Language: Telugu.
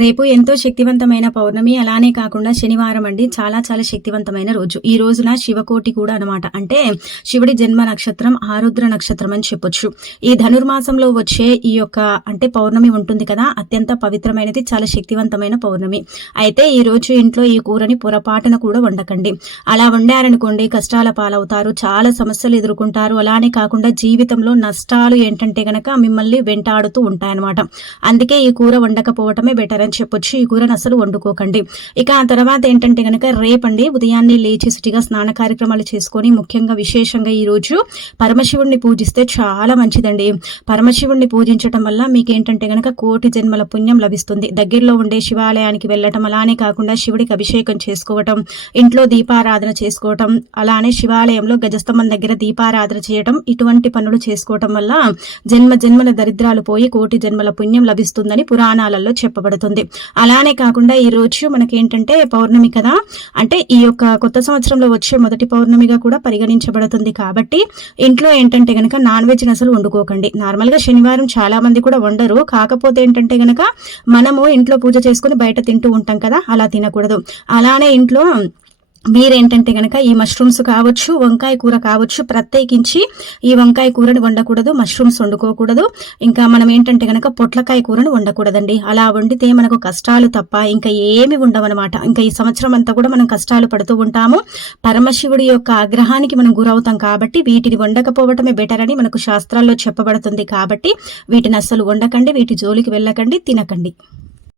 రేపు ఎంతో శక్తివంతమైన పౌర్ణమి అలానే కాకుండా శనివారం అండి. చాలా చాలా శక్తివంతమైన రోజు. ఈ రోజున శివకోటి కూడా అనమాట అంటే శివుడి జన్మ నక్షత్రం ఆరుద్ర నక్షత్రం అని చెప్పొచ్చు. ఈ ధనుర్మాసంలో వచ్చే ఈ యొక్క అంటే పౌర్ణమి ఉంటుంది కదా అత్యంత పవిత్రమైనది చాలా శక్తివంతమైన పౌర్ణమి. అయితే ఈ రోజు ఇంట్లో ఈ కూరని పొరపాటున కూడా వండకండి. అలా వండారనుకోండి కష్టాల పాలవుతారు చాలా సమస్యలు ఎదుర్కొంటారు. అలానే కాకుండా జీవితంలో నష్టాలు ఏంటంటే గనక మిమ్మల్ని వెంటాడుతూ ఉంటాయన్నమాట. అందుకే ఈ కూర వండకపోవటమే బెటర్ చేస్తారని చెప్పొచ్చు. ఈ కూరను అసలు వండుకోకండి. ఇక ఆ తర్వాత ఏంటంటే కనుక రేపండి ఉదయాన్నే లేచి సుటిగా స్నాన కార్యక్రమాలు చేసుకొని ముఖ్యంగా విశేషంగా ఈ రోజు పరమశివుడిని పూజిస్తే చాలా మంచిదండి. పరమశివుడిని పూజించడం వల్ల మీకు ఏంటంటే కనుక కోటి జన్మల పుణ్యం లభిస్తుంది. దగ్గరలో ఉండే శివాలయానికి వెళ్ళటం అలానే కాకుండా శివుడికి అభిషేకం చేసుకోవటం ఇంట్లో దీపారాధన చేసుకోవటం అలానే శివాలయంలో గజస్తంభం దగ్గర దీపారాధన చేయటం ఇటువంటి పనులు చేసుకోవటం వల్ల జన్మ జన్మల దరిద్రాలు పోయి కోటి జన్మల పుణ్యం లభిస్తుందని పురాణాలలో చెప్పబడుతుంది. అలానే కాకుండా ఈ రోజు మనకి ఏంటంటే పౌర్ణమి కదా అంటే ఈ యొక్క కొత్త సంవత్సరంలో వచ్చే మొదటి పౌర్ణమిగా కూడా పరిగణించబడుతుంది కాబట్టి ఇంట్లో ఏంటంటే కనుక నాన్ వెజ్ అసలు వండుకోకండి. నార్మల్గా శనివారం చాలా మంది కూడా వండరు. కాకపోతే ఏంటంటే కనుక మనము ఇంట్లో పూజ చేసుకుని బయట తింటూ ఉంటాం కదా అలా తినకూడదు. అలానే ఇంట్లో మీరేంటంటే కనుక ఈ మష్రూమ్స్ కావచ్చు వంకాయ కూర కావచ్చు ప్రత్యేకించి ఈ వంకాయ కూరని వండకూడదు మష్రూమ్స్ వండుకోకూడదు. ఇంకా మనం ఏంటంటే కనుక పొట్లకాయ కూరను వండకూడదండి. అలా వండితే మనకు కష్టాలు తప్ప ఇంకా ఏమి ఉండవన్నమాట. ఇంకా ఈ సంవత్సరం అంతా కూడా మనం కష్టాలు పడుతూ ఉంటాము. పరమశివుడి యొక్క ఆగ్రహానికి మనం గురవుతాం కాబట్టి వీటిని వండకపోవటమే బెటర్ అని మనకు శాస్త్రాల్లో చెప్పబడుతుంది కాబట్టి వీటిని అస్సలు వండకండి వీటి జోలికి వెళ్ళకండి తినకండి.